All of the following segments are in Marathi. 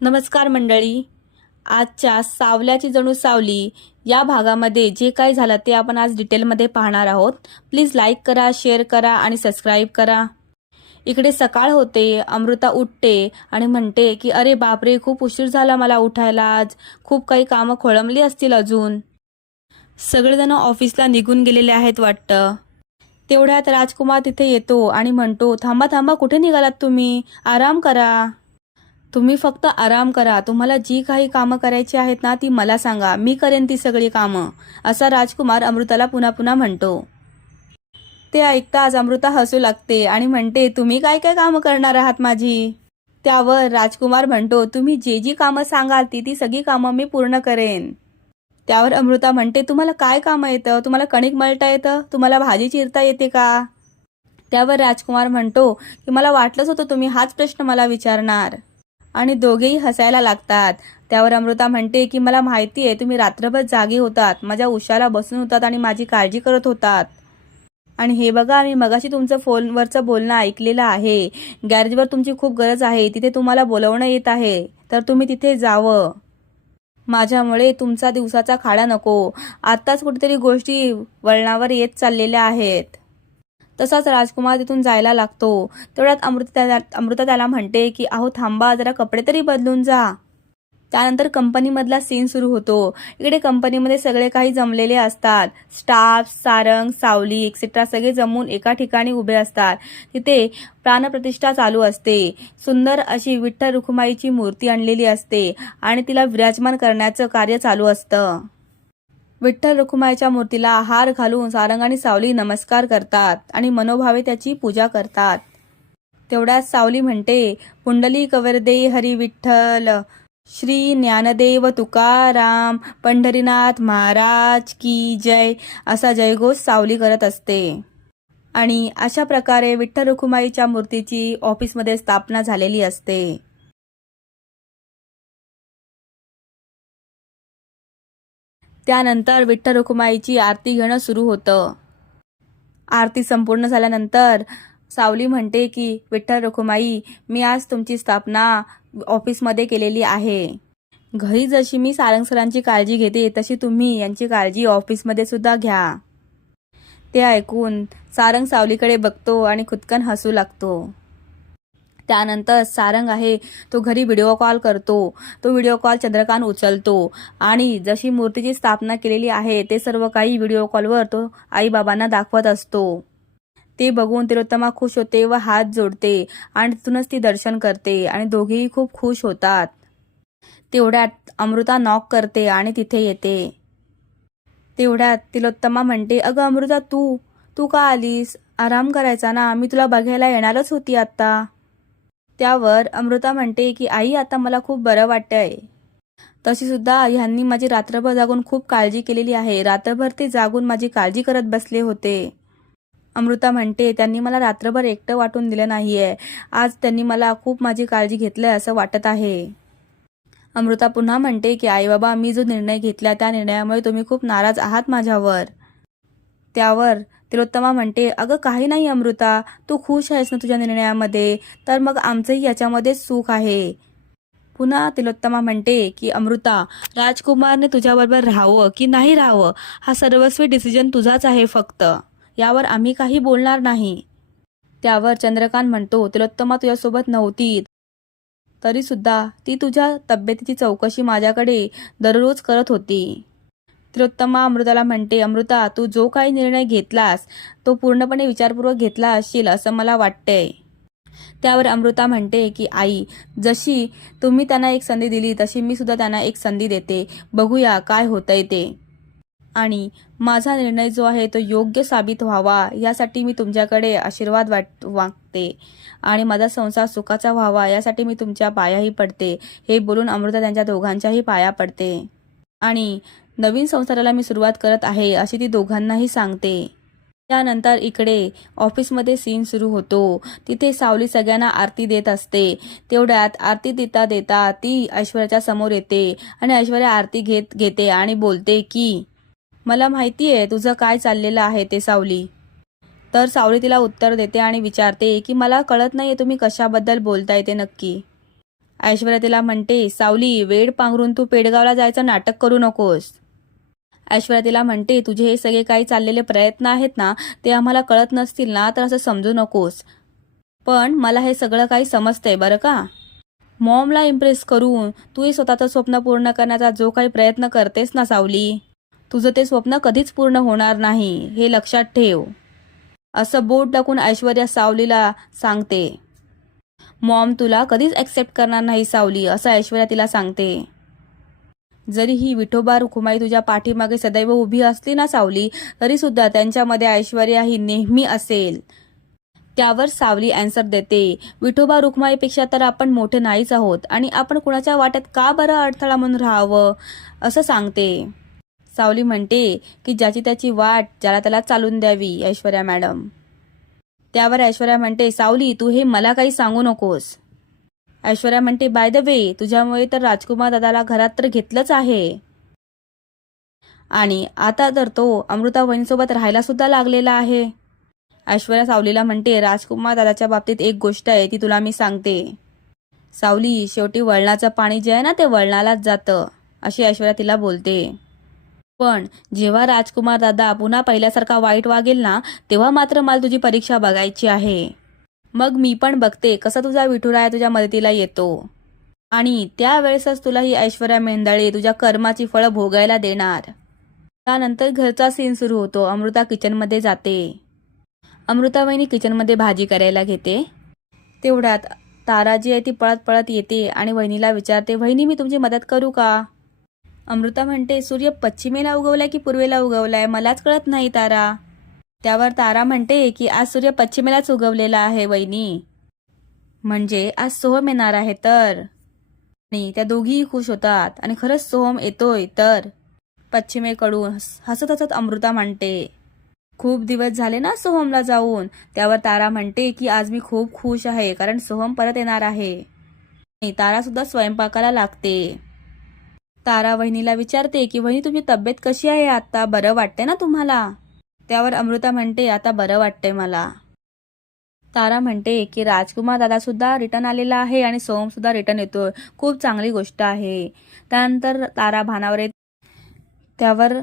नमस्कार मंडळी. आजच्या सावल्याची जणू सावली या भागामध्ये जे काय झालं ते आपण आज डिटेलमध्ये पाहणार आहोत. प्लीज लाईक करा शेअर करा आणि सबस्क्राईब करा. इकडे सकाळ होते अमृता उठते आणि म्हणते की अरे बापरे खूप उशीर झाला मला उठायला आज. खूप काही कामं खोळंबली असतील अजून. सगळेजण ऑफिसला निघून गेलेले आहेत वाटतं. तेवढ्यात राजकुमार तिथे येतो आणि म्हणतो थांबा थांबा कुठे निघालात तुम्ही? आराम करा. तुम्ही फक्त आराम करा. तुम्हाला जी काही कामं करायची आहेत ना ती मला सांगा. मी करेन ती सगळी कामं. असा राजकुमार अमृताला पुन्हा पुन्हा म्हणतो. ते ऐकताच अमृता हसू लागते आणि म्हणते तुम्ही काय काय कामं करणार आहात माझी? त्यावर राजकुमार म्हणतो तुम्ही जे जी कामं सांगाल ती ती सगळी कामं मी पूर्ण करेन. त्यावर अमृता म्हणते तुम्हाला काय कामं येतं? तुम्हाला कणिक मळता येतं? तुम्हाला भाजी चिरता येते का? त्यावर राजकुमार म्हणतो की मला वाटलंच होतं तुम्ही हाच प्रश्न मला विचारणार. आणि दोघेही हसायला लागतात. त्यावर अमृता म्हणते की मला माहिती आहे तुम्ही रात्रभर जागे होतात. माझ्या उशाला बसून होतात आणि माझी काळजी करत होतात. आणि हे बघा मी मगाशी तुमचं फोनवरचं बोलणं ऐकलेलं आहे. गॅरेजवर तुमची खूप गरज आहे. तिथे तुम्हाला बोलवणं येत आहे. तर तुम्ही तिथे जावं. माझ्यामुळे तुमचा दिवसाचा खाडा नको. आत्ताच कुठेतरी गोष्टी वळणावर येत चाललेल्या आहेत. तसाच राजकुमार तिथून जायला लागतो. तेवढ्यात अमृता अमृता त्याला म्हणते की अहो थांबा जरा कपडे तरी बदलून जा. त्यानंतर कंपनीमधला सीन सुरू होतो. इकडे कंपनीमध्ये सगळे काही जमलेले असतात. स्टाफ सारंग सावली एक्सेट्रा सगळे जमून एका ठिकाणी उभे असतात. तिथे प्राणप्रतिष्ठा चालू असते. सुंदर अशी विठ्ठल रुखुमाईची मूर्ती आणलेली असते आणि तिला विराजमान करण्याचं कार्य चालू असतं. विठ्ठल रुखुमाईच्या मूर्तीला हार घालून सारंग आणि सावली नमस्कार करतात आणि मनोभावे त्याची पूजा करतात. तेवढ्यात सावली म्हणते पुंडली कवरदे हरी विठ्ठल श्री ज्ञानदेव तुकाराम पंढरीनाथ महाराज की जय असा जयघोष सावली करत असते. आणि अशा प्रकारे विठ्ठल रुखुमाईच्या मूर्तीची ऑफिसमध्ये स्थापना झालेली असते. त्यानंतर विठ्ठल रुक्माईची आरती घेणं सुरू होतं. आरती संपूर्ण झाल्यानंतर सावली म्हणते की विठ्ठल रुखुमाई मी आज तुमची स्थापना ऑफिसमध्ये केलेली आहे. घरी जशी मी सारंग सरांची काळजी घेते तशी तुम्ही यांची काळजी ऑफिसमध्ये सुद्धा घ्या ते ऐकून सारंग सावलीकडे बघतो आणि खुदकन हसू लागतो. त्यानंतर सारंग आहे तो घरी व्हिडिओ कॉल करतो. तो व्हिडिओ कॉल चंद्रकांत उचलतो. आणि जशी मूर्तीची स्थापना केलेली आहे ते सर्व काही व्हिडिओ कॉलवर तो आईबाबांना दाखवत असतो. ते बघून तिलोत्तमा खुश होते व हात जोडते आणि तिथूनच ती दर्शन करते आणि दोघेही खूप खुश होतात. तेवढ्यात अमृता नॉक करते आणि तिथे येते. तेवढ्यात तिलोत्तमा म्हणते अगं अमृता तू तू का आलीस? आराम करायचा ना? मी तुला बघायला येणारच होती आत्ता. त्यावर अमृता म्हणते की आई आता मला खूप बरं वाटतंय. आहे तशीसुद्धा ह्यांनी माझी रात्रभर जागून खूप काळजी केलेली आहे. रात्रभर ते जागून माझी काळजी करत बसले होते. अमृता म्हणते त्यांनी मला रात्रभर एकटं वाटून दिलं नाहीये. आज त्यांनी मला खूप माझी काळजी घेतलंय असं वाटत आहे. अमृता पुन्हा म्हणते की आई बाबा मी जो निर्णय घेतला त्या निर्णयामुळे तुम्ही खूप नाराज आहात माझ्यावर. त्यावर तिलोत्तमा म्हणते अगं काही नाही अमृता तू खुश आहेस ना तुझ्या निर्णयामध्ये? तर मग आमचंही याच्यामध्ये सुख आहे. पुन्हा तिलोत्तमा म्हणते की अमृता राजकुमारने तुझ्याबरोबर राहावं की नाही राहावं? हा सर्वस्वी डिसिजन तुझाच आहे फक्त. यावर आम्ही काही बोलणार नाही. त्यावर चंद्रकांत म्हणतो तिलोत्तमा तुझ्यासोबत नव्हती. तरीसुद्धा ती तुझ्या तब्येतीची चौकशी माझ्याकडे दररोज करत होती. स्त्रोत्तमा अमृताला म्हणते अमृता तू जो काही निर्णय घेतलास तो पूर्णपणे विचारपूर्वक घेतला असशील असं मला वाटतंय. त्यावर अमृता म्हणते की आई जशी तुम्ही त्यांना एक संधी दिली तशी मी सुद्धा त्यांना एक संधी देते. बघूया काय होतंय ते. आणि माझा निर्णय जो आहे तो योग्य साबित व्हावा यासाठी मी तुमच्याकडे आशीर्वाद वाट वागते. आणि माझा संसार सुखाचा व्हावा यासाठी मी तुमच्या पायाही पडते. हे बोलून अमृता त्यांच्या दोघांच्याही पाया पडते. आणि नवीन संसाराला मी सुरुवात करत आहे अशी ती दोघांनाही सांगते. त्यानंतर इकडे ऑफिसमध्ये सीन सुरू होतो. तिथे सावली सगळ्यांना आरती देत असते. तेवढ्यात आरती देता देता ती ऐश्वर्याच्या समोर येते आणि ऐश्वर्या आरती घेत घेते आणि बोलते की मला माहिती आहे तुझं काय चाललेलं आहे ते सावली. तर सावली तिला उत्तर देते आणि विचारते की मला कळत नाहीये तुम्ही कशाबद्दल बोलताय ते नक्की. ऐश्वर्या तिला म्हणते सावली वेड पांघरून तू पेडगावला जायचं नाटक करू नकोस. ऐश्वर्या तिला म्हणते तुझे हे सगळे काही चाललेले प्रयत्न आहेत ना ते आम्हाला कळत नसतील ना तर असं समजू नकोस. पण मला हे सगळं काही समजतंय बरं का? मॉमला इम्प्रेस करून तू हे स्वतःचं स्वप्न पूर्ण करण्याचा जो काही प्रयत्न करतेस ना सावली. तुझं ते स्वप्न कधीच पूर्ण होणार नाही हे लक्षात ठेव. असं बोट टाकून ऐश्वर्या सावलीला सांगते. मॉम तुला कधीच ॲक्सेप्ट करणार नाही सावली असं ऐश्वर्या तिला सांगते. जरी ही विठोबा रुखुमाई तुझ्या पाठीमागे सदैव उभी असली ना सावली तरी सुद्धा त्यांच्यामध्ये ऐश्वर्या ही नेहमी असेल. त्यावर सावली अँसर देते विठोबा रुक्माईपेक्षा तर आपण मोठे नाहीच आहोत आणि आपण कुणाच्या वाट्यात का बरं अडथळा म्हणून राहावं? असं सांगते. सावली म्हणते की ज्याची त्याची वाट ज्याला त्याला चालून द्यावी ऐश्वर्या मॅडम. त्यावर ऐश्वर्या म्हणते सावली तू हे मला काही सांगू नकोस. ऐश्वर्या म्हणते बाय द वे तुझ्यामुळे तर राजकुमार दादाला घरात तर घेतलंच आहे. आणि आता तर तो अमृता वहिनीसोबत राहायला सुद्धा लागलेला आहे. ऐश्वर्या सावलीला म्हणते राजकुमार दादाच्या बाबतीत एक गोष्ट आहे ती तुला मी सांगते. सावली शेवटी वळणाचं पाणी जे आहे ना ते वळणालाच जातं अशी ऐश्वर्या तिला बोलते. पण जेव्हा राजकुमार दादा पुन्हा पहिल्यासारखा वाईट वागेल ना तेव्हा मात्र मला तुझी परीक्षा बघायची आहे. मग मी पण बघते कसं तुझा विठुराया तुझ्या मदतीला येतो. आणि त्यावेळेसच तुला ही ऐश्वर्या मेंदळे तुझ्या कर्माची फळं भोगायला देणार. त्यानंतर घरचा सीन सुरू होतो. अमृता किचनमध्ये जाते. अमृता वहिनी किचनमध्ये भाजी करायला घेते. तेवढ्यात तारा जी आहे ती पळत पळत येते आणि वहिनीला विचारते वहिनी मी तुमची मदत करू का? अमृता म्हणते सूर्य पश्चिमेला उगवलाय की पूर्वेला उगवलाय? मलाच कळत नाही तारा. त्यावर तारा म्हणते की आज सूर्य पश्चिमेलाच उगवलेला आहे वहिनी. म्हणजे आज सोहम येणार आहे तर? आणि त्या दोघीही खुश होतात आणि खरंच सोहम येतोय तर? पश्चिमेकडून हस- हसत हसत अमृता म्हणते खूप दिवस झाले ना सोहमला जाऊन. त्यावर तारा म्हणते की आज मी खूप खुश आहे कारण सोहम परत येणार आहे. आणि तारा सुद्धा स्वयंपाकाला लागते. तारा वहिनीला विचारते की वहिनी तुमची तब्येत कशी आहे आता? बरं वाटते ना तुम्हाला? त्यावर अमृता म्हणते आता बरं वाटतंय मला. तारा म्हणते की राजकुमार दादा सुद्धा रिटर्न आलेला आहे आणि सोहम सुद्धा रिटर्न येतो खूप चांगली गोष्ट आहे. त्यानंतर तारा भानावर येत त्यावर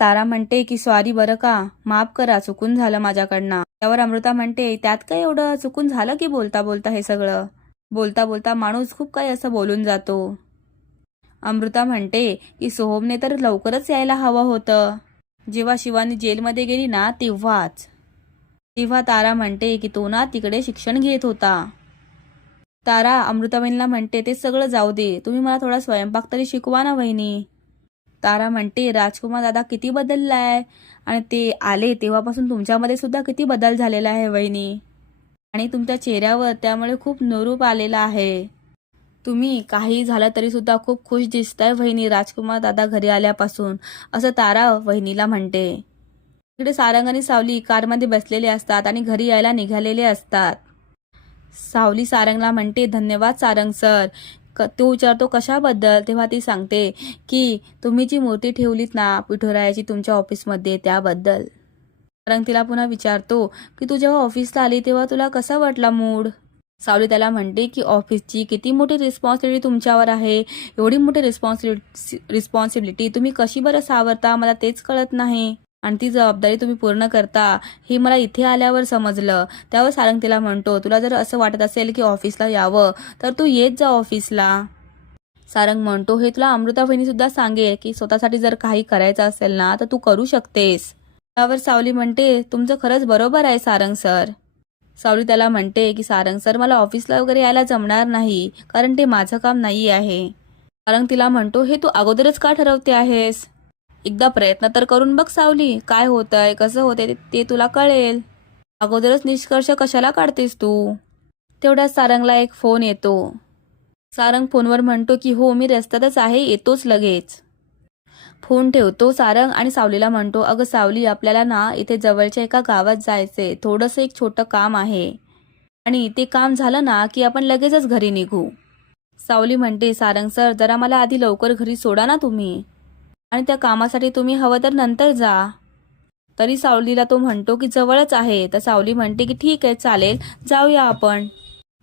तारा म्हणते की सॉरी बरं का. माफ करा चुकून झालं माझ्याकडनं. त्यावर अमृता म्हणते त्यात काय एवढं चुकून झालं की बोलता बोलता हे सगळं? बोलता बोलता माणूस खूप काही असं बोलून जातो. अमृता म्हणते की सोहमने तर लवकरच यायला हवं होतं. जेव्हा शिवानी जेलमध्ये गेली ना तेव्हाच. तेव्हा तारा म्हणते की तो ना तिकडे शिक्षण घेत होता. तारा अमृता म्हणते ते सगळं जाऊ दे. तुम्ही मला थोडा स्वयंपाक तरी शिकवा ना वहिनी. तारा म्हणते राजकुमार दादा किती बदललाय? आणि ते आले तेव्हापासून तुमच्यामध्ये सुद्धा किती बदल झालेला आहे वहिनी. आणि तुमच्या चेहऱ्यावर त्यामुळे खूप नरूप आलेला आहे. तुम्ही काही झालं तरी सुद्धा खूप खुश दिसताय वहिनी राजकुमार दादा घरी आल्यापासून असं तारा वहिनीला म्हणते. इकडे सारंग आणि सावली कारमध्ये बसलेले असतात आणि घरी यायला निघालेले असतात. सावली सारंगला म्हणते धन्यवाद सारंग सर. क तो विचारतो कशाबद्दल? तेव्हा ती सांगते की तुम्ही जी मूर्ती ठेवलीत ना पिठोरायाची तुमच्या ऑफिसमध्ये त्याबद्दल. सारंग तिला पुन्हा विचारतो की तू जेव्हा ऑफिसला आली तेव्हा तुला कसा वाटला मूड? सावली त्याला म्हणते की ऑफिसची किती मोठी रिस्पॉन्सिबिलिटी तुमच्यावर आहे? एवढी मोठी रिस्पॉन्सिबिलिटी रिस्पॉन्सिबिलिटी तुम्ही कशी बरं सावरता? मला तेच कळत नाही. आणि ती जबाबदारी तुम्ही पूर्ण करता हे मला इथे आल्यावर समजलं. त्यावर सारंग तिला म्हणतो तुला जर असं वाटत असेल की ऑफिसला यावं तर तू येत जा ऑफिसला. सारंग म्हणतो हे तुला अमृता बहिणी सुद्धा सांगेल की स्वतःसाठी जर काही करायचं असेल ना तर तू करू शकतेस. त्यावर सावली म्हणते तुमचं खरंच बरोबर आहे सारंग सर. सावली त्याला म्हणते की सारंग सर मला ऑफिसला वगैरे यायला जमणार नाही कारण ते माझं काम नाही आहे. सारंग तिला म्हणतो हे तू अगोदरच का ठरवते आहेस? एकदा प्रयत्न तर करून बघ सावली काय होतंय आहे कसं होतंय ते तुला कळेल. अगोदरच निष्कर्ष कशाला काढतेस तू? तेवढ्यात सारंगला एक फोन येतो. सारंग फोनवर म्हणतो की हो मी रस्त्यातच आहे येतोच लगेच. फोन ठेवतो सारंग आणि सावलीला म्हणतो अगं सावली आपल्याला ना इथे जवळच्या एका गावात जायचंय. थोडंसं एक छोटं काम आहे. आणि ते काम झालं ना की आपण लगेचच घरी निघू. सावली म्हणते सारंग सर जरा मला आधी लवकर घरी सोडा ना तुम्ही. आणि त्या कामासाठी तुम्ही हवं तर नंतर जा. तरी सावलीला तो म्हणतो की जवळच आहे. तर सावली म्हणते की ठीक आहे चालेल. जाऊया आपण.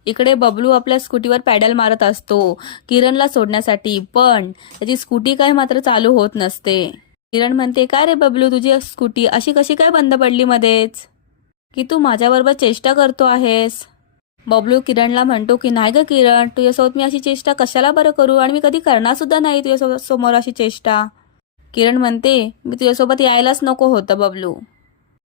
इकडे बबलू आपल्या स्कूटीवर पॅडल मारत असतो. किरणला सोडण्यासाठी पण त्याची स्कूटी काय मात्र चालू होत नसते. किरण म्हणते काय रे बबलू तुझी स्कूटी अशी कशी काय बंद पडली मध्येच? की तू माझ्याबरोबर चेष्टा करतो आहेस? बबलू किरणला म्हणतो की नाही ग किरण तुझ्यासोबत मी अशी चेष्टा कशाला बरं करू? आणि मी कधी करणार सुद्धा नाही तुझ्यासोबत समोर अशी चेष्टा. किरण म्हणते मी तुझ्यासोबत यायलाच नको होतं बबलू.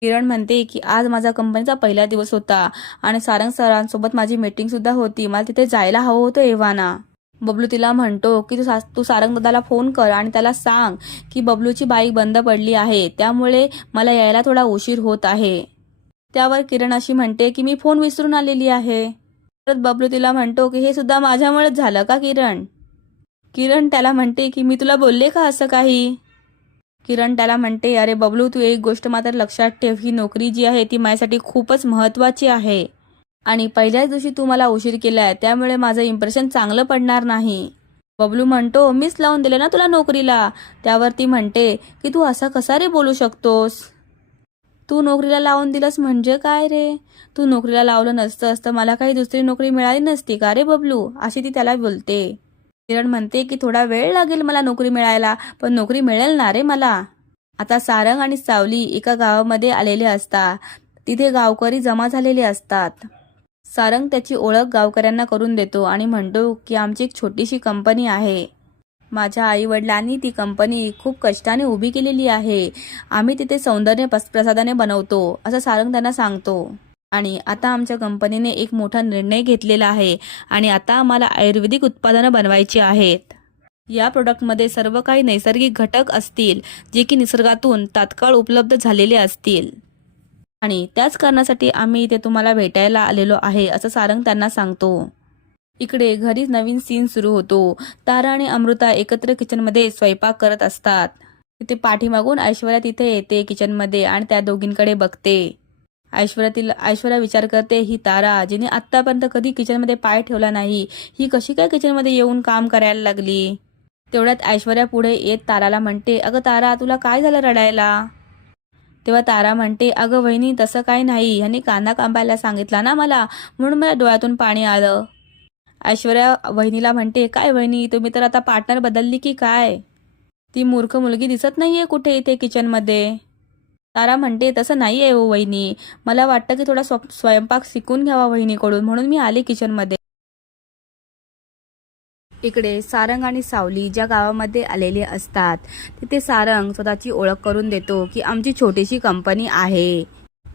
किरण म्हणते की आज माझा कंपनीचा पहिला दिवस होता आणि सारंग सरांसोबत माझी मीटिंग सुद्धा होती. मला तिथे जायला हवं होतं एव्हाना. बबलू तिला म्हणतो की तू सा तू सारंग दादाला फोन कर आणि त्याला सांग की बबलूची बाईक बंद पडली आहे. त्यामुळे मला यायला थोडा उशीर होत आहे. त्यावर किरण अशी म्हणते की मी फोन विसरून आलेली आहे. परत बबलू तिला म्हणतो की हे सुद्धा माझ्यामुळेच झालं का किरण? किरण त्याला म्हणते की मी तुला बोलले का असं काही? किरण त्याला म्हणते अरे बबलू तू एक गोष्ट मात्र लक्षात ठेव. ही नोकरी जी आहे ती माझ्यासाठी खूपच महत्वाची आहे. आणि पहिल्याच दिवशी तू मला उशीर केलाय त्यामुळे माझं इम्प्रेशन चांगलं पडणार नाही. बबलू म्हणतो मीच लावून दिले ना तुला नोकरीला? त्यावर ती म्हणते की तू असा कसा रे बोलू शकतोस? तू नोकरीला लावून दिलंस म्हणजे काय रे? तू नोकरीला लावलं नसतं असतं मला काही दुसरी नोकरी मिळाली नसती का रे बबलू? अशी ती त्याला बोलते. किरण म्हणते की थोडा वेळ लागेल मला नोकरी मिळायला पण नोकरी मिळेल ना रे मला? आता सारंग आणि सावली एका गावामध्ये आलेले असतात. तिथे गावकरी जमा झालेले असतात. सारंग त्याची ओळख गावकऱ्यांना करून देतो आणि म्हणतो की आमची एक छोटीशी कंपनी आहे. माझ्या आईवडिलांनी ती कंपनी खूप कष्टाने उभी केलेली आहे. आम्ही तिथे सौंदर्य प्रसादाने बनवतो असं सारंग त्यांना सांगतो. आणि आता आमच्या कंपनीने एक मोठा निर्णय घेतलेला आहे आणि आता आम्हाला आयुर्वेदिक उत्पादनं बनवायची आहेत. या प्रोडक्टमध्ये सर्व काही नैसर्गिक घटक असतील जे की निसर्गातून तात्काळ उपलब्ध झालेले असतील. आणि त्याच कारणासाठी आम्ही इथे तुम्हाला भेटायला आलेलो आहे असं सारंग त्यांना सांगतो. इकडे घरीच नवीन सीन सुरू होतो. तारा आणि अमृता एकत्र किचनमध्ये स्वयंपाक करत असतात. तिथे पाठीमागून ऐश्वर्या तिथे येते किचनमध्ये आणि त्या दोघींकडे बघते. ऐश्वर्यातील ऐश्वर्या विचार करते ही तारा जिने आत्तापर्यंत कधी किचनमध्ये पाय ठेवला नाही ही कशी काय किचनमध्ये येऊन काम करायला लागली? तेवढ्यात ऐश्वर्या पुढे येत ताराला म्हणते अगं तारा तुला काय झालं रडायला? तेव्हा तारा म्हणते अगं वहिनी तसं काय नाही ह्यांनी कांदा कांबायला सांगितला ना मला म्हणून मला डोळ्यातून पाणी आलं. ऐश्वर्या वहिनीला म्हणते काय वहिनी तुम्ही तर आता पार्टनर बदलली की काय? ती मूर्ख मुलगी दिसत नाहीये कुठे इथे किचनमध्ये तारा म्हणते तसं नाही आहे हो वहिनी. मला वाटतं की थोडा स्व स्वयंपाक शिकून घ्यावा वहिनीकडून. म्हणून मी आले किचनमध्ये. इकडे सारंग आणि सावली ज्या गावामध्ये आलेले असतात तिथे सारंग स्वतःची ओळख करून देतो की आमची छोटीशी कंपनी आहे.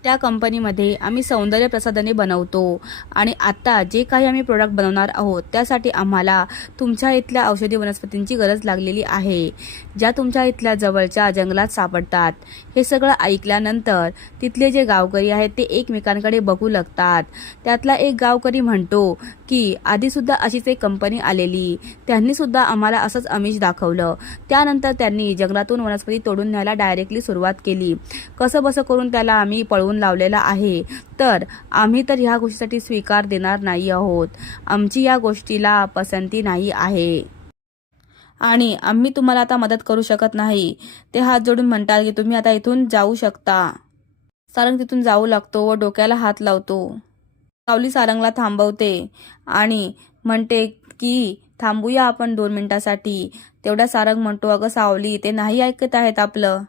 त्या कंपनीमध्ये आम्ही सौंदर्य प्रसाधने बनवतो. आणि आता जे काही आम्ही प्रोडक्ट बनवणार आहोत त्यासाठी आम्हाला तुमच्या इथल्या औषधी वनस्पतींची गरज लागलेली आहे. ज्या तुमच्या इथल्या जवळच्या जंगलात सापडतात. हे सगळं ऐकल्यानंतर तिथले जे गावकरी आहेत ते एकमेकांकडे बघू लागतात. त्यातला एक गावकरी म्हणतो की आधीसुद्धा अशीच एक कंपनी आलेली. त्यांनीसुद्धा आम्हाला असंच अमिष दाखवलं. त्यानंतर त्यांनी जंगलातून वनस्पती तोडून न्यायला डायरेक्टली सुरुवात केली. कसं बसं करून त्याला आम्ही पळवून लावलेला आहे. तर आम्ही तर ह्या गोष्टीसाठी स्वीकार देणार नाही आहोत. आमची या गोष्टीला पसंती नाही आहे. आणि आम्ही तुम्हाला आता मदत करू शकत नाही. ते हात जोडून म्हणतात की तुम्ही आता इथून जाऊ शकता. सारंग तिथून जाऊ लागतो व डोक्याला हात लावतो. सावली सारंगला थांबवते आणि म्हणते की थांबूया आपण दोन मिनिटासाठी. तेवढा सारंग म्हणतो अगं सावली ते नाही ऐकत आहेत आपलं.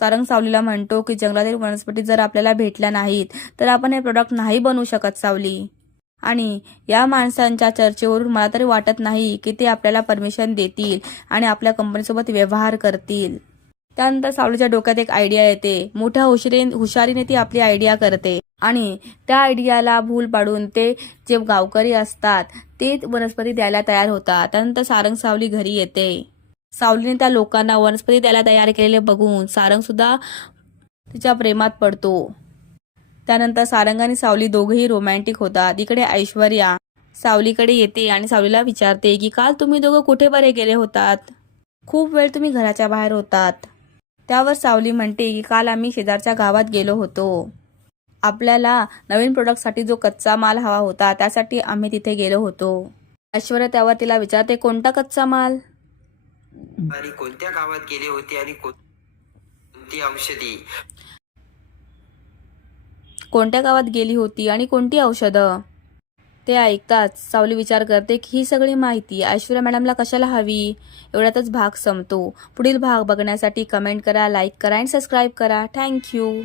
सारंग सावलीला म्हणतो की जंगलातील वनस्पती जर आपल्याला भेटल्या नाहीत तर आपण हे प्रोडक्ट नाही बनवू शकत सावली. आणि या माणसांच्या चर्चेवरून मला तरी वाटत नाही की ते आपल्याला परमिशन देतील आणि आपल्या कंपनीसोबत व्यवहार करतील. त्यानंतर सावलीच्या डोक्यात एक आयडिया येते. मोठ्या हुशारी हुशारीने ती आपली आयडिया करते. आणि त्या आयडियाला भूल पाडून ते जे गावकरी असतात ते वनस्पती द्यायला तयार होतात. त्यानंतर सारंग सावली घरी येते. सावलीने त्या लोकांना वनस्पती द्यायला तयार केलेले बघून सारंग सुद्धा तिच्या प्रेमात पडतो. त्यानंतर सारंग आणि सावली दोघेही रोमॅन्टिक होतात. इकडे ऐश्वर्या सावलीकडे येते आणि सावलीला विचारते की काल तुम्ही दोघं कुठे बरे गेले होतात? खूप वेळ तुम्ही घराच्या बाहेर होतात. त्यावर सावली म्हणते की काल आम्ही शेजारच्या गावात गेलो होतो. आपल्याला नवीन प्रोडक्टसाठी जो कच्चा माल हवा होता त्यासाठी आम्ही तिथे गेलो होतो. ऐश्वर्या त्यावर तिला विचारते कोणता कच्चा माल? आणि कोणत्या गावात गेले होते आणि कोणती औषधी? कोणत्या गावात गेली होती आणि कोणती औषधं? ते ऐकताच सावली विचार करते की ही सगळी माहिती ऐश्वर्या मॅडमला कशाला हवी? एवढ्यातच भाग संपतो. पुढील भाग बघण्यासाठी कमेंट करा लाईक करा आणि सबस्क्राईब करा. थँक्यू